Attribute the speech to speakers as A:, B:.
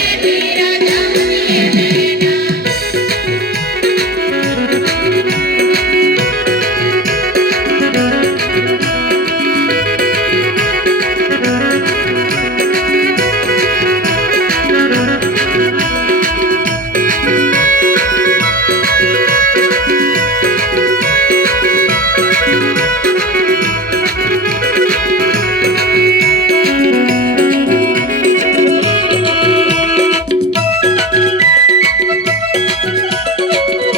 A: baby.